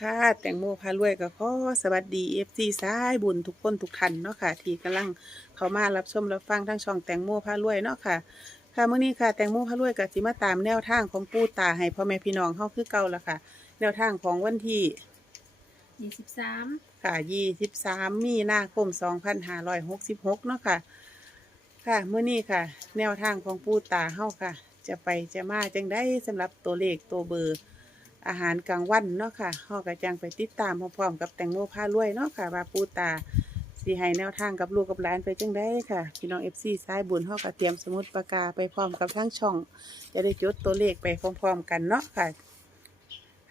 ค่ะแตงโมพารวยก็ขอสวัสดีเอฟซีสายบุญทุกคนทุกท่านเนาะค่ะ ที่กำลังเข้ามารับชมรับฟังทั้งช่องแตงโมพารวยเนาะค่ะ ค่ะเมื้อนี้ค่ะแตงโมพารวยก็สิมาตามแนวทางของปู่ตาให้พ่อแม่พี่น้องเฮาคือเก่าละค่ะ แนวทางของวันที่ยี่สิบสามค่ะ23มีนาคม2566เนาะค่ะ ค่ะเมื้อนี้ค่ะ แนวทางของปู่ตาเฮาค่ะ จะไปจะมาจังได้สำหรับตัวเลขตัวเบอร์อาหารกลางวันเนาะค่ะเฮาก็จังไปติดตามพร้อมๆกับแตงโมพารวยเนาะค่ะว่าปูตาสิให้แนวทางกับลูกกับหลานไปจังได้ค่ะ พี่น้อง FC สายบุญเฮาก็เตรียมสมุดปากกาไปพร้อมกับทั้งช่อง จะได้จดตัวเลขไปพร้อมๆกันเนาะค่ะ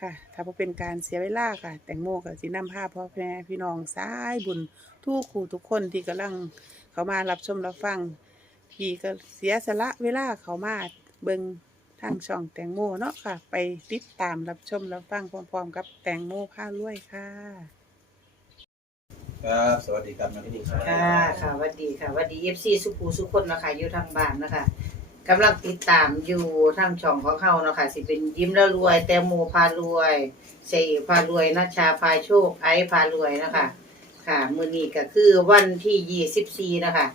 ค่ะ ถ้าบ่เป็นการเสียเวลาค่ะ แตงโมก็สินำภาพ่อแม่พี่น้องสายบุญทุกคู่ทุกคนที่กำลังเขามารับชมรับฟังที่ก็เสียสละเวลาเขามา เบิงทางช่องแตงโมเนาะค่ะ ไปติดตามรับชมรับฟังพร้อมๆกับแตงโมผ้าล้วยค่ะ ครับ สวัสดีครับนักดีครับค่ะค่ะหวัสดีค่ะหวัสดีเอฟซีสุภูสุคนนะคะอยู่ทางบ้านนะคะกำลังติดตามอยู่ทางช่องของเขาเนาะคะสิเป็นยิ้มแล้วรวย แตงโมพารวยเสยพารวยนัชชาพาโชคไอซ์พารวยนะคะ ค่ะ มื้อนี้ก็คือวันที่ยี่สิบสี่นะคะ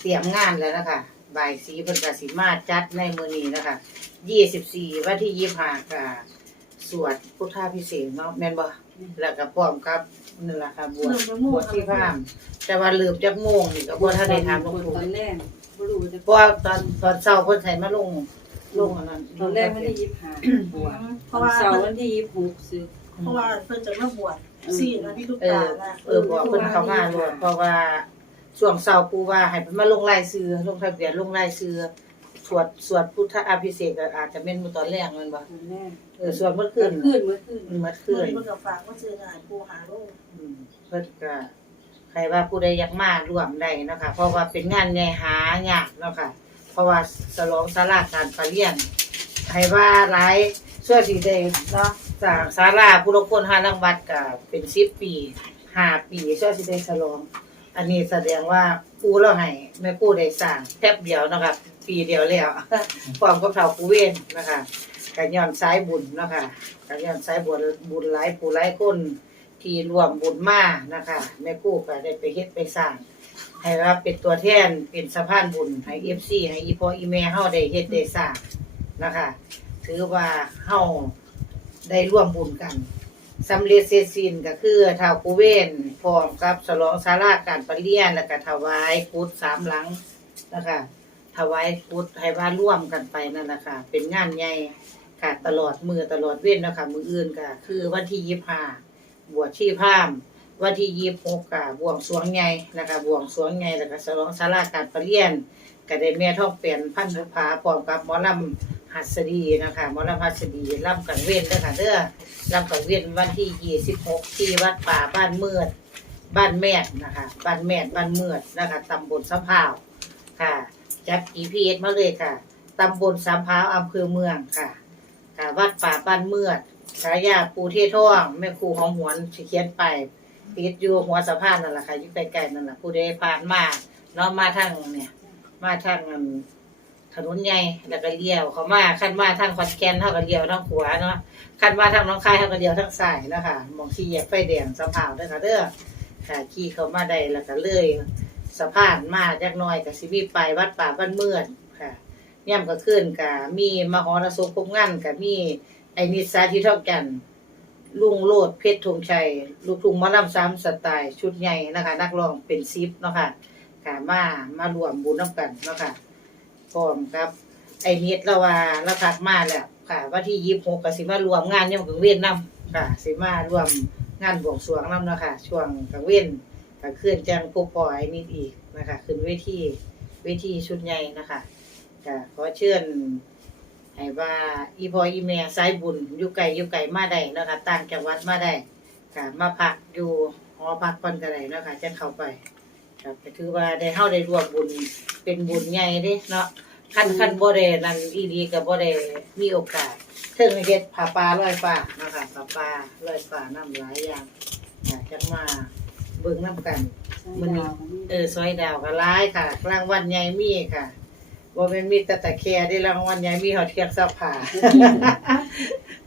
เตรียมงานแล้วนะคะ บ่ายสีเพิ่นกสิมาจัดในมื้อนี้นะคะยี่สิบสี่วันที่ยี่ห้าก็สวดพุทธาพิเศษกเนาะแม่นบ่แล้วก็พร้อมกับนั่นล่ะค่ะบวชบวชที่พราหมณ์แต่ว่าลืมจักโมงนี่ก็บ่ทันได้ถามหลวงปู่ตอนแรกบ่รู้จะเพราะว่าตอนตอนเช้าเพิ่นให้มาลงลงอันนั้นตอนแรกวันที่ยี่สิบห้าบวชเพราะว่าเสาร์วันที่ยี่สิบหกซื้อเพราะว่าเพิ่นจะมาบวชสี่นะที่ลูกเอตาอนะเออบอกเพิ่นเข้ามาด้วยเพราะว่า ช่วงเช้าปู่ว่าให้เพิ่นมาลงรายชื่อลงทะเบียนลงรายชื่อสวดสวดพุทธอภิเษกก็อาจจะเป็นมื้อตอนแรกแม่นบ่ตอนแรกเออสวดเมื่อคืเกินดขึ้นเมื่อคืนเมื่อเพื่คือนนเพิ่นก็ฝากว่าซื้องานผู้หาลูกอืมเพิ่นก็ใครว่าผู้ใดอยากมาร่วมได้เนาะคะ เพราะว่าเป็นงานใหญ่หายากเนาะค่ะ เพราะว่าสลองสาราการประเรียนใครว่าหลายช่วยสิได้เนาะจากศาลาผู้ลงคนหารังวัดก็เป็น10ปี5ปีช่วยสิได้ฉลอง อันนี้แสดงว่าปูเราให้แม่ปูได้สร้างแป๊บเดียวนะคะปีเดียวแล้วความกับเฒ่าปูเวนนะคะก็ย้อนสายบุญนะคะก็ย้อนสายบุญบุญหลายผู้หลายคนที่รวมบุญมานะคะแม่กู้ก็ได้ไปเฮ็ดไปสร้างให้ว่าเป็นตัวแทนเป็นสะพานบุญให้ FC ให้อีพ่ออีแม่เฮาได้เฮ็ดได้สร้างนะคะ ถือว่าเฮาได้ร่วมบุญกัน สำเร็จเสร็จสิ้นก็คือท้าวกูเวนพร้อมกับฉลองศาลาการประเรียนแล้วก็ถวายพุทธสามหลังนะคะถวายพุทธให้ว่าร่วมกันไปนั่นนะคะเป็นงานใหญ่ค่ะตลอดมือตลอดเว้นนะคะมืออื่นก็คือวันที่ยี่ห้าบวชชีพามวันที่ยี่หกกะบวงสรวงใหญ่นะคะบวงสรวงใหญ่แล้วก็ฉลองศาลาการประเรียนก็ได้แม่ทองเปลี่ยนพันธุภาพร้อมกับหมอลำ หัสดีนะคะมอลำหัสดีล่ำกันเว้นเด้อค่ะเด้อล่ำกันเว้นวันที่ยี่สิบหกที่วัดป่าบ้านเมือด บ้านแม่ดนะคะบ้านแม่ดบ้านเมือดนะคะตำบลสะพาวค่ะจัด GPS มาเลยค่ะตำบลสามพร้าวอำเภอเมืองค่ะค่ะ วัดป่าบ้านเมือดฉายาปูเทท่องแม่ครูของหวนสิเขียนไปติดอยู่หัวสะพานนั่นแหละค่ะอยู่ใกล้ๆนั่นแหละผู้ใดผ่านมาเนาะมาทางเนี่ย มาทางอัน ถนนใหญ่แล้วก็เลี้ยวเขามาคันมาทางขอนแก่นเท่ากับเลี้ยวทางขวาเนาะคันมาทางน้องคายเท่ากับเลี้ยวทางซ้ายเนาะคะมองสี่แยกไฟแดงสะพานด้อค่ะเด้อค่ะขี่เขามาได้แล้วก็เลยสะพานมาจักน่อยก็สิมีไปวัดป่าบ้านเมื่อดค่ะย่ำก็ขึ้นก็มีมหรสพพบงานก็มีไอ้นิสาที่เท่ากันลุงโลดเพชรธงชัย ลูกทุ่งมะลำซ้ำสไตล์ชุดใหญ่นะคะ นักร้องเป็นซิปเนาะค่ะค่ะมา มารวมบุญน้ำกันเนาะค่ะ พร้อมครับ ไอเน็ตละว่าละพักมาแล้วค่ะวันที่ยี่สิบหกก็สิมารวมงานย่อมกังเว้นนํค่ะ สิมารวมงานบวงสรวงนํเนาะค่ะ ช่วงกังเว้นก็ขึ้นแจังพบปอไอ้นิดอีกนะคะขึ้นเวทีเวทีชุดใหญ่นะคะก็ขอเชิญให้ว่าอีพออีแม่สายบุญอยู่ไกลอยู่ไกลมาได้นะคะต่างจังหวัดมาได้ค่ะมาพักอยู่หอพักก่อนก็ได้นะคะจะเข้าไป ครับก็ถือว่าได้เฮาได้ร่วมบุญเป็นบุญใหญ่เด้เนาะคันคันบ่ได้นั่นอีหลีก็บ่ได้มีโอกาสเทิงเฮ็ดผ้าป่าลอยฟ้าเนาะค่ะผ้าป่าลอยฟ้านํหลายอย่างค่ะจังมาเบิ่งนํกันมันเออซอยดาวก็หลายค่ะรางวัลใหญ่มีค่ะว่าเป็นมีแต่ตะแคร์ได้รางวัลใหญ่มีหอดเทียกซับผ้า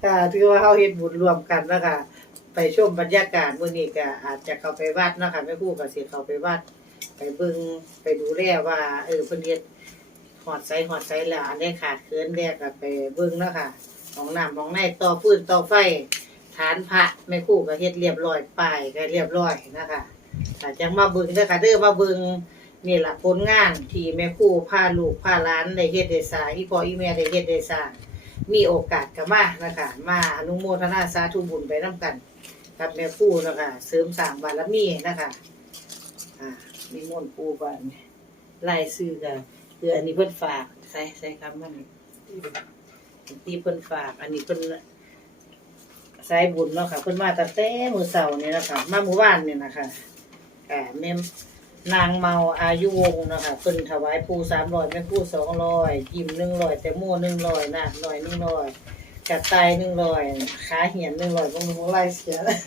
ค่ะถือว่าเฮาเฮ็ดบุญรวมกันเนาะคะไปชมบรรยากาศมื้อนี้ก็อาจจะเข้าไปวัดเนาะค่ะแม่ครูก็สิเข้าไปวัด ไปเบิงไปดูแลว่า เออเพิ่นเฮ็ดฮอดไสฮอดไสแล้วอันใดขาดเคินแดกก็ไปเบิ่งเนาะค่ะของน้ำของในต่อฟืนต่อไฟ ฐานพระแม่ครูก็เฮ็ดเรียบร้อยป้ายก็เรียบร้อยนะคะถ้าจังมาเบิ่งเด้อค่ะเด้อมาเบิ่งนี่แหละผลงานที่แม่ครูพาลูกพาหลานได้เฮ็ดได้สร้างอีพ่ออีแม่ได้เฮ็ดได้สร้างมีโอกาสก็มานะคะมาอนุโมทนาสาธุบุญไปนํกัน กับแม่ครูนะคะเสริมสร้างบารมีนะคะ อ่ามีมนต์ปูบ้านลายซื้อก็คืออันนี้เพิ่นฝากใส่ใส่คำมันที่เพิ่นฝาก อันนี้เพิ่นสายบุญเนาะค่ะเพิ่นมาตั้งแต่มื้อเช้านี่นะคะมาเมื่อวานนี่นะคะอ่าแม่นางเมาอายุวงศ์เนาะค่ะเพิ่นถวายปู300แม่ปู200ยิ้ม100แตงโม100นาคน้อย100กระต่าย100ขาเหียน100บ่รู้ไล่เสียแล้ว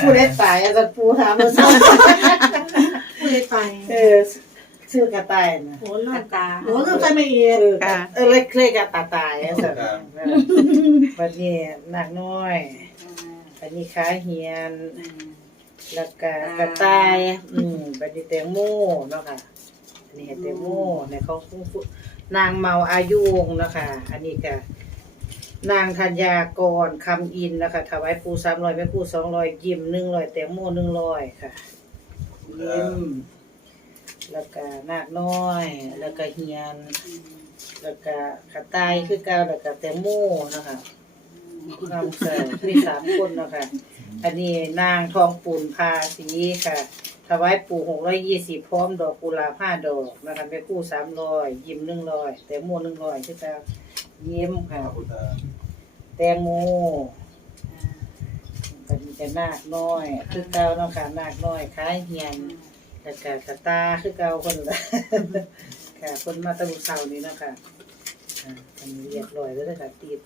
ผู้ใดตายอาจารย์ปูถามมื้อเช้าไม่ ได้ไปเออชื่อกระต่ายน่ะโหเลิกตาโหเลิกไปไม่เองเออเออเลยเคยกระตาตายอะซั่นบัดนี้นาคน้อยอันนี้ขาเหียนแล้วก็กระต่าย อืมบัดนี้แตงโมเนาะค่ะอันนี้แตงโมในเขานางเมาอายุวงศ์เนาะค่ะ อันนี้ก็นางธัญญากรคำอินนะคะถวายปูสามร้อยแม่ปูสองร้อยยิ้มหนึ่งร้อยแตงโมหนึ่งร้อยค่ะ ยิ้มแล้วก็นาคน้อย แล้วก็เฮียน แล้วก็กระต่ายคือเก่าแล้วก็แตงโมเนาะคะนำเสนอมีสามคนเนาะค่ะอันนี้นางทองปูนพาสีค่ะ ถวายปู่หกร้อยยี่สิบพร้อมดอกกุหลาบห้าดอกนะคะแม่คู่สามร้อยยิ้มหนึ่งร้อยแตงโมหนึ่งร้อยคือจะยิ้มค่ะ แตงโม ก็มีแต่นาคน้อย คือเก่าเนาะค่ะนาคน้อยคล้ายเฮียนแล้วก็กระตาคือเก่าคนละค่ะคนมาตะลุเสานี้เนาะค่ะอ่าอันนี้เรียบร้อยแล้วเลยค่ะตีบ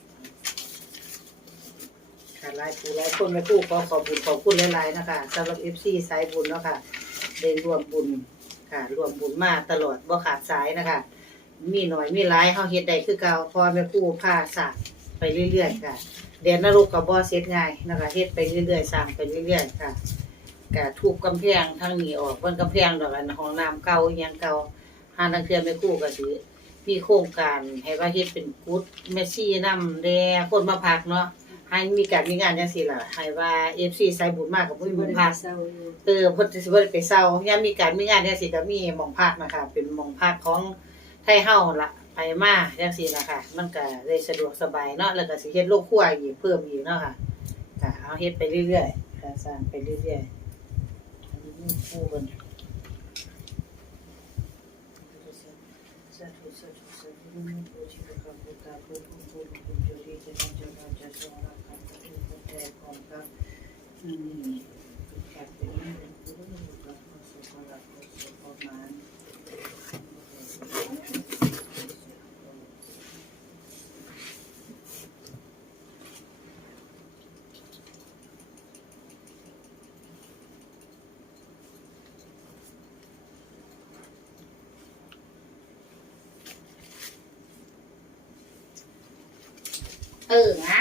ค่ะหลายผู้หลายคนแม่ผู้ขอขอบคุณขอบคุณหลายๆนะคะสำหรับเอฟซีสายบุญเนาะค่ะได้รวมบุญค่ะรวมบุญมาตลอดบ่ขาดสายนะคะ มีหน่อยมีหลายเฮาเฮ็ดได้คือเก่าพอแม่ผู้พาสร้าง ไปเรื่อยๆค่ะเดนนรกกับบ่เสร็จง่ายนะคะเฮ็ดไปเรื่อยๆสร้างไปเรื่อยๆค่ะกะทุบกำแพงทางนี้ออกบนกำแพงดอกอันห้องน้ำเก่าอหยังเก่าหาทางเทื่อแม่คู่ก็สิมีโครงการให้ว่าเฮ็ดเป็นกุดแม่ชีนำแดคนมาพักเนาะให้มีการมีงานจังซี่ล่ะให้ว่า FC สายบุญมากกับบ่มีบุญพักเออเพิ่นสิบ่ได้ไปเศร้ายามมีการมีงานจังซี่ก็มีหม่องพักนะคะเป็นหม่องพักของไทยเฮาล่ะ ไปมาจังซี่นะคะมันก็ได้สะดวกสบายเนาะแล้วก็สิเฮ็ดโรงครัวอีกเพิ่มอีกเนาะค่ะก็เอาเฮ็ดไปเรื่อยๆค่ะสร้างไปเรื่อยๆอันนี้มีผู้เพิ่นสาธุสาธุสาธุนะโมชิตะคัมพุทธาพุทธพุทธพุทธจุลิจะทันอืมอยากเป็นนักเป็นผู้รู้กับความสุขความรักความสุขความหมาย เออนะ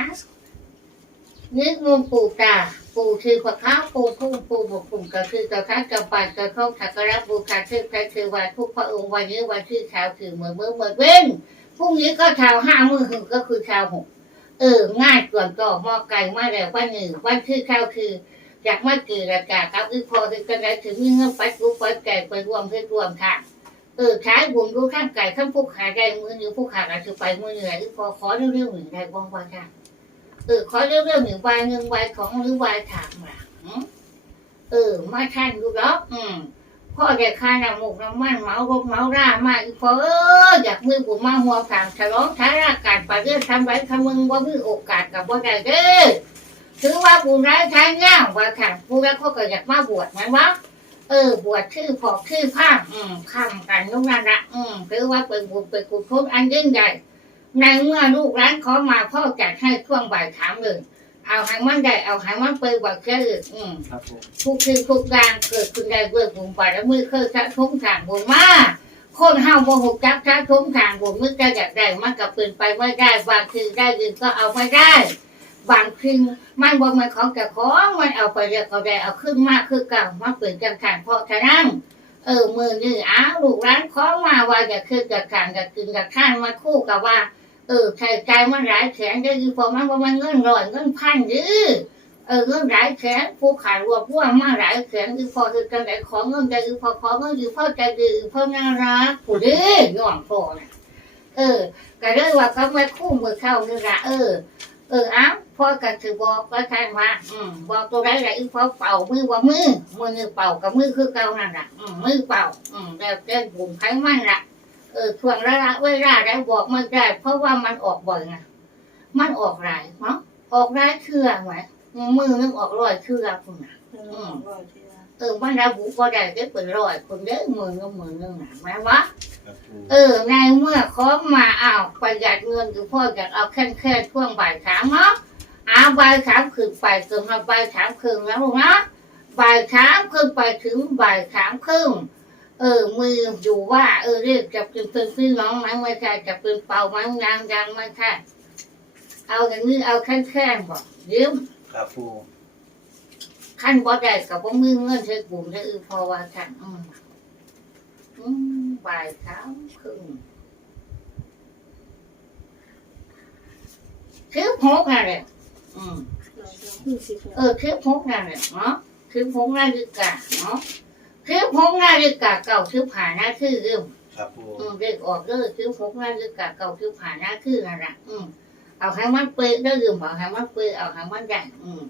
นึกงงปู่ตาปู่คือขวดข้าวปู่ทุ่งปู่บกปุ่มก็คือกระทัดกระปัดกระข้าถักกระบูชาคือใครคือวันทุกพระองค์วันนี้วันที่เช้าคือเมื่อเมื่อเมื่อเว้นพรุ่งนี้ก็เช้าห้ามือหึงก็คือเช้าหกเออ ง่ายก่อนก็หม้อไก่มาแล้ววันหนึ่งวันที่เช้าคืออยากมาเกิดอากาศครับคือพอถึงกระไรถึงมีเงินปัดรูปัดไก่ไปรวมเพื่อรวมค่ะ เออขายบุญดูข้างไก่ข้างผู้ขายได้มือหนึ่งผู้ขายอาจจะไปมือเหนื่อยหรือพอขอเรื่องหนึ่งได้บ้างว่าค่ะเออขอเรื่องเรื่องหนึ่งใบหนึ่งใบของหรือใบถามมาหืมเออ มาท่านดูแล้วอืมพ่อจะค่าน้ำมูกน้ำมันเมารถเมาร่ามาอีกพอเอออยากมือผมมาหัวขางฉลองท้าราการไปเรื่องทำไรทำมึงว่ามือโอกาสกับว่าได้เด้อถือว่าบุญร้ายทางย่างว่าค่ะผู้รักเขาก็อยากมาบวชไหมวะ เออบวชชื่อพอชื่อผ้าอืมข้ามกันนุ่งนั่นละอืมถือว่าเป็นบุญเป็นกุศลอันยิ่งใหญ่ในเมื่อลูกร้านขอมาพ่อจัดให้ช่วงบ่ายถามเลยเอาให้มันได้เอาให้มันไปกว่าแค่อื่นอืมครับผมทุกคือทุกอย่างเกิดขึ้นได้ด้วยบุญบารมีเคยสะสมทางบุญมาคนเฮาบ่ฮู้จักทักทงทางบุญมึงจะอยากได้มันก็เป็นไปไม่ได้บางทีได้ยินก็เอาไม่ได้ บางทีมันบ่แม่นของแก่ของมันเอาไปเรียกเอาได้เอาขึ้นมากคือเก่ามาเปลี่ยนกันทางเพราะฉะนั้นเออมือนี่อ้าลูกร้านขอมาว่าอย่าคือกับการกับกินกับข้านมาคู่กับว่า เออใช้ใจมันหลายแขนได้ดีพอมันบ่มันเงินร้อยเงินพันยื้อเออเงินหลายแขนผู้ขายรวบรวมมาหลายแขนคือพอคือกันไหนของเงินใจคือพอของเงินอยู่พอใจดีพอน่ารักผู้ดีย้อนพอน่ะเออก็เลยว่าเขาไม่คู่มือเข้านี่ละเออ เอออ้าว พ่อกันถือบอกก็ท่านว่า อืมบอกตัวไรไรพ่อเป่ามือว่ามือมือนี่เป่ากับมือคือเก่านั่นแหละอืมมือเป่า อืมแล้วเจ้บุ่มไขมันละเออช่วงระยะเวลาได้บอกมันได้ เพราะว่ามันออกบ่อยไงมันออกหลายเนาะออกหลายเครือไหมมือนึงออกร้อยเครือคุณน่ะเออมันระบุก็ได้ก็เป็นร้อยคนเด้อมือนึงมือนึงน่ะแม้ว่าครับปูเออ ในเมื่อเขามาอ้าวประหยัดเงินคือพ่ออยากเอาแค่แค่ช่วงบ่ายสามเนาะเอาบ่ายสามคืนไปเกินมาบ่ายสามคืนแล้วลูกนะบ่ายสามคืนไปถึงบ่ายสามครึ่งเออ มืออยู่ว่า เออเรียกจะเป็นเป็นพี่น้องไหมไม่ใช่จะเป็นเป่าไหมนางยังไม่ใช่เอาอย่างนี้เอาแค่แค่บอกยืมครับปูขั้นบ่ได้กับว่ามือเงินใช้กลุ่มใช้อือพอว่าท่านอืมอืมบ่ายสามครึ่งคือพกนั่นแหละ อืมเออคือพกนั่นแหละเนาะคือพกนาฬิกาเนาะคือพกนาฬิกาเก่าคือผ่านหน้าคือเรื่องครับปูอืมเด็กออกเลยคือพกนาฬิกาเก่าคือผ่านหน้าคือนั่นแหละอืมเอาให้มันเป๊ะได้ยืมเอาให้มันเป๊ะเอาให้มันได้อืม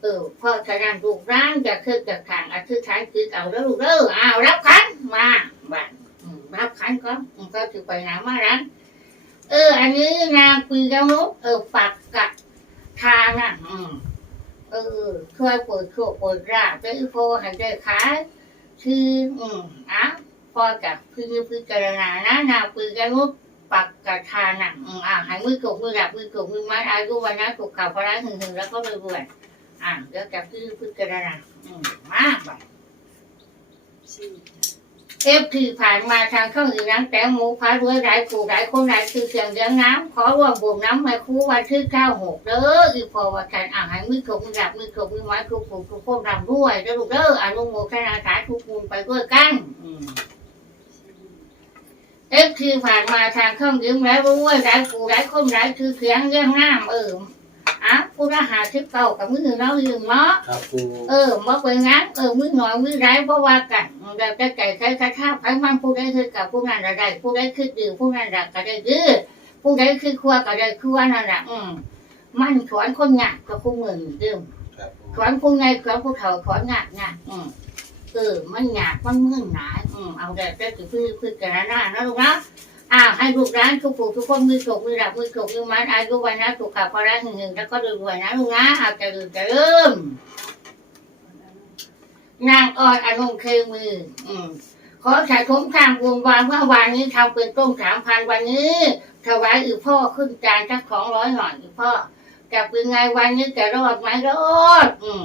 เออพอจะรันลูกร้านจะคือจะทางอธิษฐานคือเอาแล้วลูกเด้อเอารับขันมาบ้านอืมรับขันก่อนอืมก็จะไปหนามาร้านเออ อันนี้นางปีกนุษเออปักกะ ทางอะ อืมเออช่วยเปิดโชคเปิดราบได้พอหันได้ขายคืออืมอะพอกับคือพิจารณานะนางปีกนุษปักกระทาน่ะอะให้มือกบมือดับมือกบมือไม้อายุวันนะถูกข่าวพระหึงหึงแล้วก็รวยรวยอะเดี๋ยวกับคือพิจารณาอืมมากไป เอฟที่ผ่านมาทางเข้าอื่นน้ำแต่หมูพารวยหลายผู้หลายคนหลายคือเสียงเลี้ยงน้ำขอร่วมบุญน้ำไม้คู่วันที่เก้าหกเด้ออีพอวันการอ่างให้มือถกมือดับมือถกมือไม้ทุกผู้ทุกคนรำด้วยเด้อลูกเด้ออนุโมทนาสาธุบุญไปด้วยกันอืมเอฟที่ผ่านมาทางเข้ายืมแล้วรู้ว่าหลายผู้หลายคนหลายคือเสียงเลี้ยงน้ำเออ อะผู้ทหารที่เก่ากับมือเรายืมเนาะครับปูเออมาเป็นงั้นเออมือหน่อยมือร้ายเพราะว่ากันเราจะใจใช้คาถาไพ่มันผู้ใดคือกับผู้นั้นอะไรผู้ใดคือดื้อผู้นั้นรักก็ได้ดื้อผู้ใดคือครัวก็ได้ครัวนั่นแหละอืมมันสอนคนงานกับผู้เงินดื้อครับปูสอนผู้ไงสอนผู้เฒ่าสอนงานงานอืมเออมันหยาบมันมึนหนาอืมเอาแต่แต่คือคือคือกันหน้านะลูกนะ อ่าให้ลูกร้านทุกผู้ทุกคนมือถกมือดับมือถกมือมันอายุวันนะสุขภาพระหนึ่งแล้วก็รวยๆนะลูกนะเอาจะลืมจะลืมนางออนอนงเคมือ อืมขอสาธุทางบุญวานเมื่อวานนี้ทำเป็นต้มสามพันวันนี้ถวายอือพ่อขึ้นจานสักของร้อยหน่อยอือพ่อจะเป็นไงวันนี้จะรอดไหมรอด อืม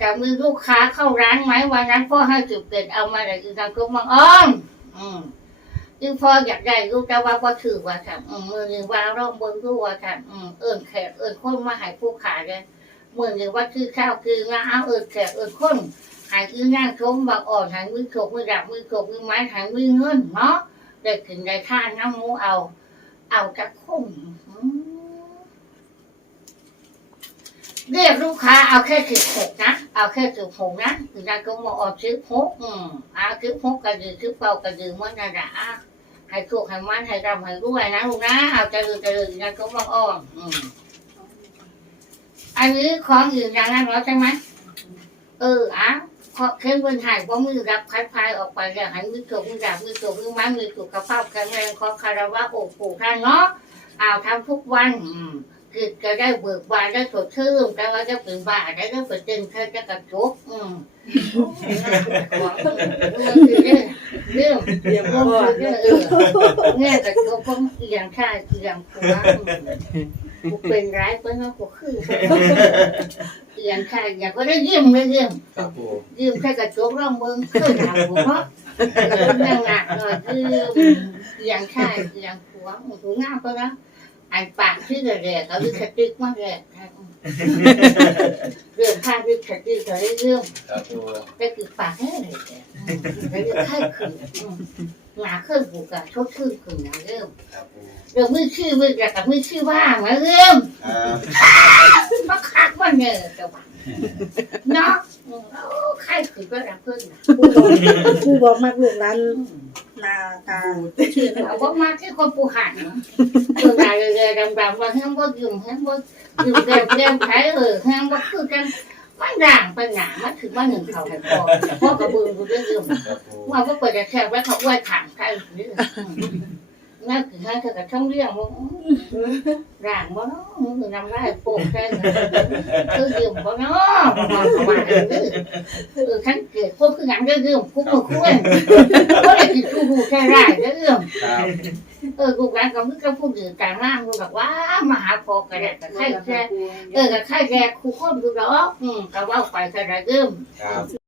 จะมีลูกค้าเข้าร้านไหมวันนั้นพ่อให้จุดเด็ดเอามาเลยอือทางกรมบางอ้อมอืม ยิ่งพออยากได้รู้แต่ว่าพ่อถือว่าค่ะอืมมือหนึ่งวางร่องบนรู้ว่าค่ะอืมเอิ่นแขกเอิ่นคนมาใหายผู้ขายเลยมือหนึ่งว่าคือข้าวคือน้าเอาเอิ่นแขกเอิ่นคนหายคือนั่งชมบักอ่อนหายมือขกมือดับมือขกมือไม้หายมือเงินเนาะเด็กถึงได้ท่าน้ำหมูเอา เอาจะคุ้มอืม เรียกลูกค้าเอาแค่สิบหกนะ เอาแค่สิบหกนะถึงได้ก็มาออกสิบหกอืมเอาสิบหกกระดือสิบเก้ากระดือมันน่ะนะอะให้ถูกให้มันให้รำให้รวยนะลูกนะเอาจะดือจะดือนะก็มาอ่อนอืมอันนี้ของอื่นอย่างนั้นหรอใช่ไหมเอออะเพราะเข้มบนหายเพราะมือรับคัดพายออกไปแล้วหันมือถูกมือดับมือถูกมือไม้มือถูกกระเพาแข็งแรงขอคารวะโอ้โหท่านเนาะเอาทำทุกวันอืม คือจะได้เบิกบานได้สดชื่นแต่ว่าจะเป็นบ้าได้ก็เป็นเต็มเธอจะกระจุกอืมเรื่องคือเรื่องเรื่องเรียบเรื่ร้องอยคือเรื่องเออเนี่ยกระจุกเพราะเอียงข้างเอียงขวาอืมกูเป็นร้ายเพื่อนกูคืออีอียงค่ะอยากก็ได้ยิ้มได้ยิ้มครับปูยืมแค่กระจกร่องเมืองเคยทำผมเนาะนั่งหนักหน่อยยืมอย่างชายอย่างผัวหมูงามก็นะ อันปากที่แรกเขาดึกสติ๊กมากแรกเรื่องค่าดึกสติ๊กเขาได้เรื่องครับปูแต่คือปากแค่ไหนแต่เรื่องค่าคือหนาขึ้นผูกกับชดชื่นคือนะเริ่มครับปูเรื่องมือชื่อมือกับมือชื่อว่างนะเริ่มครับมาคักมันเนี่ยแต่ว่าเนาะใครคือก็รักเพื่อนนะผู้บอกผู้บอกมากลูกร้าน นาตาชื่อเอาว่ามาที่คนปูหันคือมาเรื่อยๆดำๆว่าแห้งว่ายืมแห้งว่ายืมเดิมเดิมใช้เออแห้งว่าคือกันมันด่างไปหนามันถึงว่าหนึ่งเขาแห่งพอเพราะกระเบือกูได้ยืมครับปูว่าก็เปิดแค่ไว้เขาไว้ถางใครหรือ นั่นคือให้เธอกับช่องเรื่องว่าด่างบ่เนาะมึงนำได้โป่งแค่คือยืมบ่เนาะประมาณนี้คือฉันเกิดพวกคือหยังได้ยืมพวกมึงคุ้นก็เลยคือกูแค่ได้ได้ยืมครับเออกูการก็มึงก็พูดถึงการร่างกูแบบว่ามาหาพอกระแดกกับไข่แค่เออกับไข่แดกคู่คนดูดอกอืมก็ว่าไปกระไรเริ่มครับ